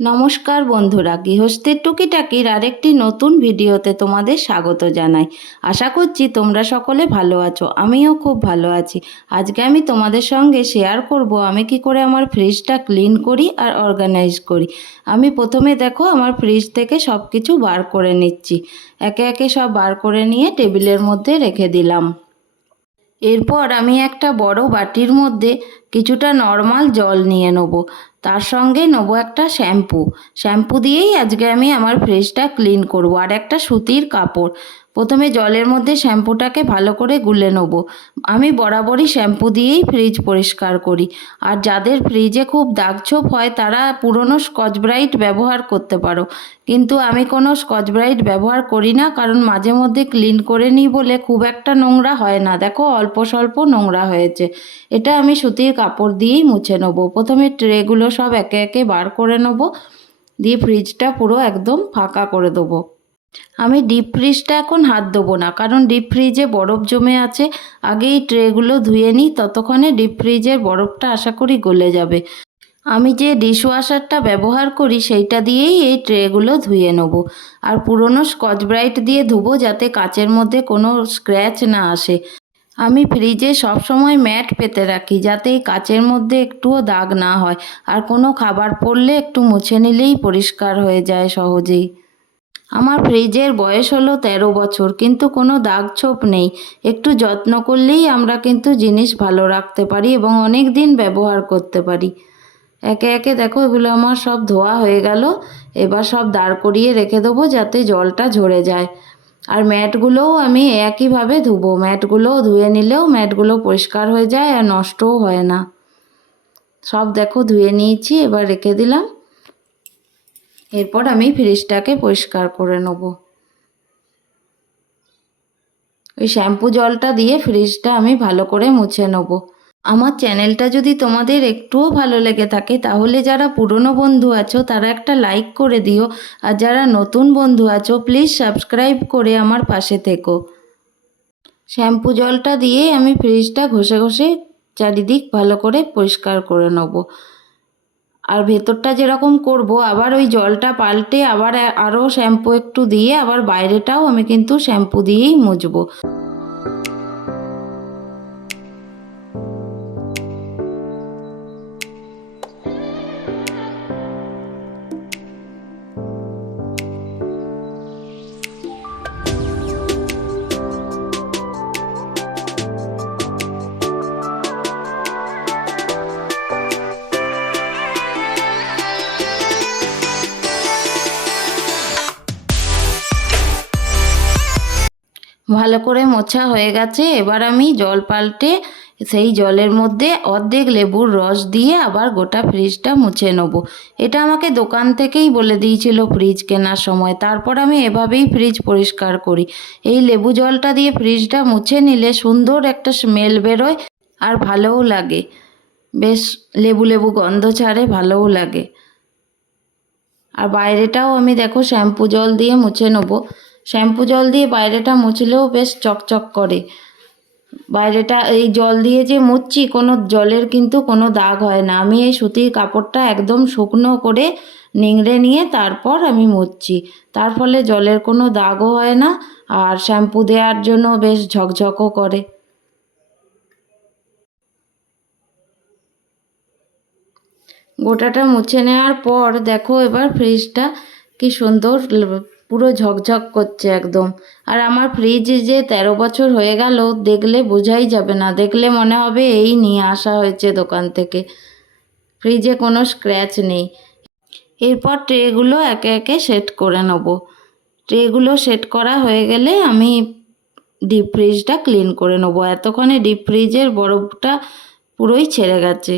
নমস্কার বন্ধুরা, গৃহস্থের টুকিটাকির আরেকটি নতুন ভিডিওতে তোমাদের স্বাগত জানাই। আশা করছি তোমরা সকলে ভালো আছো। আমিও খুব ভালো আছি। আজকে আমি তোমাদের সঙ্গে শেয়ার করব আমি কি করে আমার ফ্রিজটা ক্লিন করি আর অর্গানাইজ করি। আমি প্রথমে দেখো আমার ফ্রিজ থেকে সব কিছু বার করে নিচ্ছি। একে একে সব বার করে নিয়ে টেবিলের মধ্যে রেখে দিলাম। এরপর আমি একটা বড় বাটির মধ্যে কিছুটা নর্মাল জল নিয়ে নেব। তার সঙ্গে নেব একটা শ্যাম্পু দিয়েই আজকে আমি আমার ফ্রিজটা ক্লিন করব। আর একটা সুতির কাপড়। প্রথমে জলের মধ্যে শ্যাম্পুটাকে ভালো করে গুলে নেব। আমি বরাবরই শ্যাম্পু দিয়েই ফ্রিজ পরিষ্কার করি। আর যাদের ফ্রিজে খুব দাগছোপ হয় তারা পুরনো স্কচ ব্রাইট ব্যবহার করতে পারো, কিন্তু আমি কোনো স্কচ ব্রাইট ব্যবহার করি না, কারণ মাঝে মধ্যে ক্লিন করে নিই বলে খুব একটা নোংরা হয় না। দেখো অল্প স্বল্প নোংরা হয়েছে। এটা আমি সুতির কাপড় দিয়েই মুছে নেবো। প্রথমে ট্রেগুলো সব একে একে বার করে নেবো, দিয়ে ফ্রিজটা পুরো একদম ফাঁকা করে দেবো। আমি ডিপ ফ্রিজটা এখন হাত দেবো না, কারণ ডিপ ফ্রিজে বরফ জমে আছে। আগেই ট্রেগুলো ধুয়ে নিই, ততক্ষণে ডিপ ফ্রিজের বরফটা আশা করি গলে যাবে। আমি যে ডিশওয়াশারটা ব্যবহার করি সেইটা দিয়েই এই ট্রেগুলো ধুয়ে নেব। আর পুরনো স্কচ ব্রাইট দিয়ে ধুবো, যাতে কাচের মধ্যে কোনো স্ক্র্যাচ না আসে। আমি ফ্রিজে সব সময় ম্যাট পেতে রাখি, যাতে এই কাচের মধ্যে একটুও দাগ না হয়। আর কোনো খাবার পড়লে একটু মুছে নিলেই পরিষ্কার হয়ে যায় সহজেই। আমার ফ্রিজের বয়স হলো 13 বছর, কিন্তু কোনো দাগ ছোপ নেই। একটু যত্ন করলেই আমরা কিন্তু জিনিস ভালো রাখতে পারি এবং অনেক দিন ব্যবহার করতে পারি। একে একে দেখো এগুলো আমার সব ধোয়া হয়ে গেল। এবার সব দাঁড় করিয়ে রেখে দেবো যাতে জলটা ঝরে যায়। আর ম্যাটগুলোও আমি একইভাবে ধুবো। ম্যাটগুলোও ধুয়ে নিলেও ম্যাটগুলো পরিষ্কার হয়ে যায় আর নষ্টও হয় না। সব দেখো ধুয়ে নিয়েছি, এবার রেখে দিলাম। এরপর আমি ফ্রিজটাকে পরিষ্কার করে নেব। ওই শ্যাম্পু জলটা দিয়ে ফ্রিজটা আমি ভালো করে মুছে নেব। আমার চ্যানেলটা যদি তোমাদের একটুও ভালো লেগে থাকে তাহলে যারা পুরনো বন্ধু আছো তারা একটা লাইক করে দিও, আর যারা নতুন বন্ধু আছো প্লিজ সাবস্ক্রাইব করে আমার পাশে থেকো। শ্যাম্পু জলটা দিয়ে আমি ফ্রিজটা ঘষে ঘষে চারিদিক ভালো করে পরিষ্কার করে নেব। আর ভেতরটা যেরকম করব আবার ওই জলটা পাল্টে আবার আরও শ্যাম্পু একটু দিয়ে আবার বাইরেটাও আমি কিন্তু শ্যাম্পু দিয়েই মুছবো। ভালো করে মোছা হয়ে গেছে। এবার আমি জল পাল্টে সেই জলের মধ্যে অর্ধেক লেবুর রস দিয়ে আবার গোটা ফ্রিজটা মুছে নেব। এটা আমাকে দোকান থেকেই বলে দিয়েছিল ফ্রিজ কেনার সময়। তারপর আমি এভাবেই ফ্রিজ পরিষ্কার করি। এই লেবু জলটা দিয়ে ফ্রিজটা মুছে নিলে সুন্দর একটা স্মেল বেরোয় আর ভালোও লাগে। বেশ লেবু লেবু গন্ধ ছাড়ে, ভালোও লাগে। আর বাইরেটাও আমি দেখো শ্যাম্পু জল দিয়ে মুছে নেবো। শ্যাম্পু জল দিয়ে বাইরেটা মুছলেও বেশ চকচক করে। বাইরেটা এই জল দিয়ে যে মুছছি কোনো জলের কিন্তু কোনো দাগ হয় না। আমি এই সুতির কাপড়টা একদম শুকনো করে নিংড়ে নিয়ে তারপর আমি মুছছি। তার ফলে জলের কোনো দাগও হয় না, আর শ্যাম্পু দেওয়ার জন্য বেশ ঝকঝকও করে। গোটাটা মুছে নেওয়ার পর দেখো এবার ফ্রিজটা কি সুন্দর পুরো ঝকঝক করছে একদম। আর আমার ফ্রিজ যে 13 বছর হয়ে গেল দেখলে বোঝাই যাবে না, দেখলে মনে হবে এই নিয়ে আসা হয়েছে দোকান থেকে। ফ্রিজে কোনো স্ক্র্যাচ নেই। এরপর ট্রেগুলো একে একে সেট করে নেব। ট্রেগুলো সেট করা হয়ে গেলে আমি ডিপ ফ্রিজটা ক্লিন করে নেব। এতক্ষণে ডিপ ফ্রিজের বরফটা পুরোই ছেড়ে গেছে।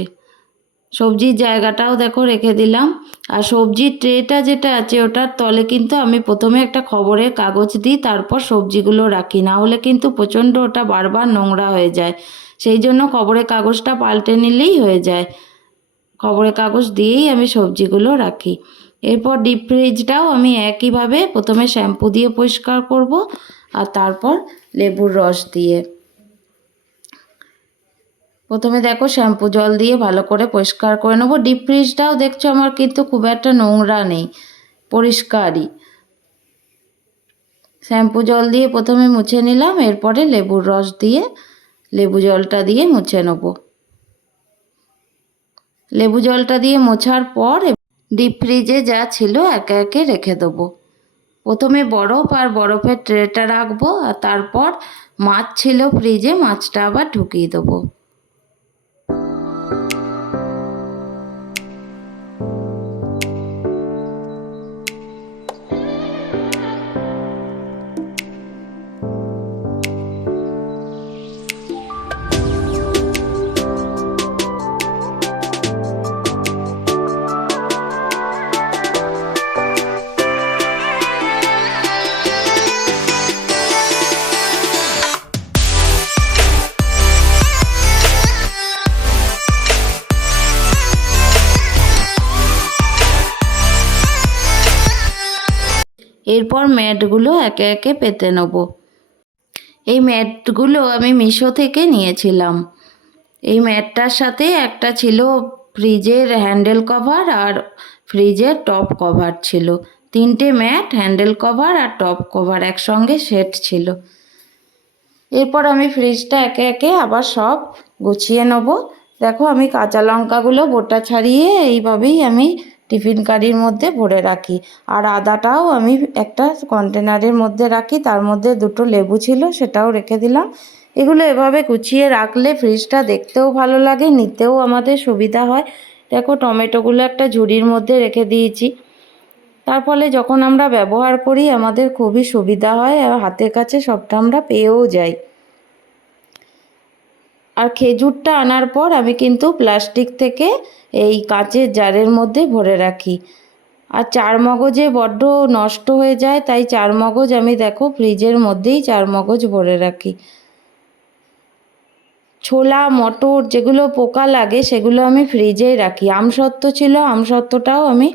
সবজির জায়গাটাও দেখো রেখে দিলাম। আর সবজির ট্রেটা যেটা আছে ওটার তলে কিন্তু আমি প্রথমে একটা খবরের কাগজ দিই, তারপর সবজিগুলো রাখি, না হলে কিন্তু প্রচণ্ড ওটা বারবার নোংরা হয়ে যায়। সেই জন্য খবরের কাগজটা পাল্টে নিলেই হয়ে যায়। খবরের কাগজ দিয়েই আমি সবজিগুলো রাখি। এরপর ডিপ ফ্রিজটাও আমি একইভাবে প্রথমে শ্যাম্পু দিয়ে পরিষ্কার করব, আর তারপর লেবুর রস দিয়ে। প্রথমে দেখো শ্যাম্পু জল দিয়ে ভালো করে পরিষ্কার করে নেবো। ডিপ ফ্রিজটাও দেখছো আমার কিন্তু খুব একটা নোংরা নেই, পরিষ্কারই। শ্যাম্পু জল দিয়ে প্রথমে মুছে নিলাম, এরপরে লেবুর রস দিয়ে লেবু জলটা দিয়ে মুছে নেব। লেবু জলটা দিয়ে মোছার পর ডিপ ফ্রিজে যা ছিল একে একে রেখে দেবো। প্রথমে বরফ আর বরফের ট্রেটা রাখবো, আর তারপর মাছ ছিল ফ্রিজে, মাছটা আবার ঢুকিয়ে দেবো। এরপর ম্যাটগুলো একে একে পেতে নেব। এই ম্যাটগুলো আমি মিশো থেকে নিয়েছিলাম। এই ম্যাটটার সাথে একটা ছিল ফ্রিজের হ্যান্ডেল কভার আর ফ্রিজের টপ কভার ছিল। তিনটে ম্যাট, হ্যান্ডেল কভার আর টপ কভার একসঙ্গে সেট ছিল। এরপর আমি ফ্রিজটা একে একে আবার সব গুছিয়ে নেব। দেখো আমি কাঁচা লঙ্কাগুলো বোটা ছাড়িয়ে এইভাবেই আমি টিফিন কারির মধ্যে ভরে রাখি। আর আদাটাও আমি একটা কন্টেনারের মধ্যে রাখি, তার মধ্যে দুটো লেবু ছিল সেটাও রেখে দিলাম। এগুলো এভাবে গুছিয়ে রাখলে ফ্রিজটা দেখতেও ভালো লাগে, নিতেও আমাদের সুবিধা হয়। দেখো টমেটোগুলো একটা ঝুড়ির মধ্যে রেখে দিয়েছি, তার ফলে যখন আমরা ব্যবহার করি আমাদের খুবই সুবিধা হয় আর হাতের কাছে সবটা আমরা পেয়েও যাই। আর খেজুরটা আনার পর আমি কিন্তু প্লাস্টিক থেকে এই কাঁচের জারের মধ্যে ভরে রাখি। আর চারমগজে বড্ড নষ্ট হয়ে যায়, তাই চারমগজ আমি দেখো ফ্রিজের মধ্যেই চারমগজ ভরে রাখি। ছোলা মটর যেগুলো পোকা লাগে সেগুলো আমি ফ্রিজেই রাখি। আমসত্ত্ব ছিল, আমসত্ত্বটাও আমি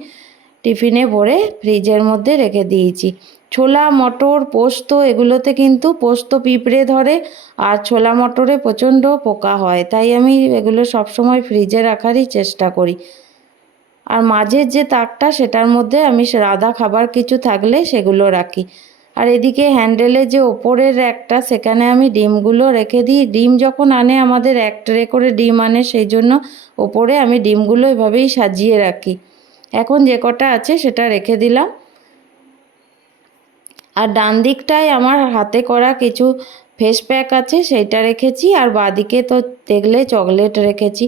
টিফিনে ভরে ফ্রিজের মধ্যে রেখে দিয়েছি। ছোলা মটর পোস্ত এগুলোতে কিন্তু পোস্ত পিঁপড়ে ধরে আর ছোলা মটরে প্রচণ্ড পোকা হয়, তাই আমি এগুলো সবসময় ফ্রিজে রাখারই চেষ্টা করি। আর মাঝের যে তাকটা সেটার মধ্যে আমি রাধা খাবার কিছু থাকলে সেগুলো রাখি। আর এদিকে হ্যান্ডেলের যে ওপরের একটা, সেখানে আমি ডিমগুলো রেখে দিই। ডিম যখন আনে আমাদের এক ট্রে করে ডিম আনে, সেই জন্য ওপরে আমি ডিমগুলো এভাবেই সাজিয়ে রাখি। এখন যে কটা আছে সেটা রেখে দিলাম। আর ডান দিকটায় আমার হাতে করা কিছু ফেস প্যাক আছে, সেইটা রেখেছি। আর বাঁদিকে তো দেখলে চকলেট রেখেছি।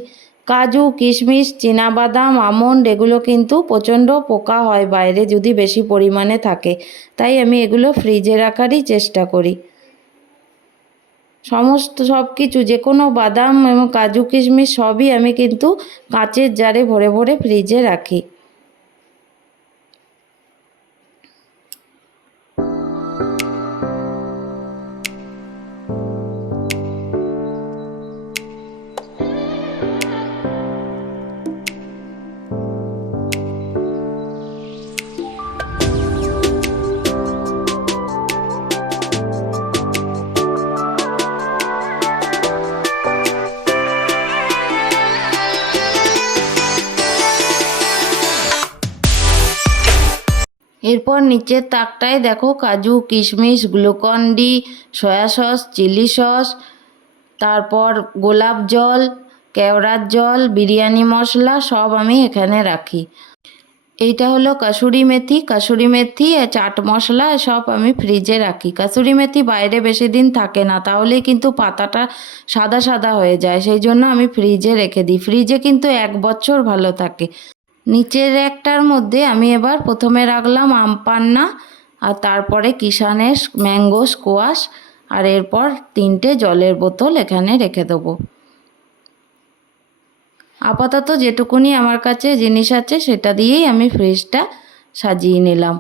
কাজু কিশমিশ চীনাবাদাম আমন্ড এগুলো কিন্তু প্রচণ্ড পোকা হয় বাইরে যদি বেশি পরিমাণে থাকে, তাই আমি এগুলো ফ্রিজে রাখারই চেষ্টা করি। সমস্ত সব কিছু যে কোনো বাদাম এবং কাজু কিশমিশ সবই আমি কিন্তু কাঁচের জারে ভরে ভরে ফ্রিজে রাখি। এরপর নিচের তাকটায় দেখো কাজু কিশমিশ Glucon D soya sauce chilli sauce, তারপর গোলাপ জল কেওড়ার জল বিরিয়ানি মশলা সব আমি এখানে রাখি। এইটা হলো কাসুরি মেথি আর চাট মশলা সব আমি ফ্রিজে রাখি। কাসুরি মেথি বাইরে বেশি দিন থাকে না, তাহলেই কিন্তু পাতাটা সাদা সাদা হয়ে যায়, সেই জন্য আমি ফ্রিজে রেখে দিই। ফ্রিজে কিন্তু 1 বছর ভালো থাকে। নিচের একটার মধ্যে আমি এবার প্রথমে রাখলাম আম পান্না, আর তারপরে কিষানের ম্যাঙ্গো স্কোয়াশ, আর এরপর 3টে জলের বোতল এখানে রেখে দেবো। আপাতত যেটুকুনি আমার কাছে জিনিস আছে সেটা দিয়েই আমি ফ্রিজটা সাজিয়ে নিলাম।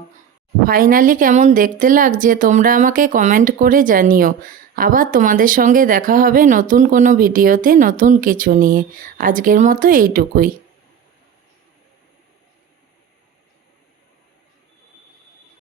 ফাইনালি কেমন দেখতে লাগছে তোমরা আমাকে কমেন্ট করে জানিও। আবার তোমাদের সঙ্গে দেখা হবে নতুন কোনো ভিডিওতে নতুন কিছু নিয়ে। আজকের মতো এইটুকুই।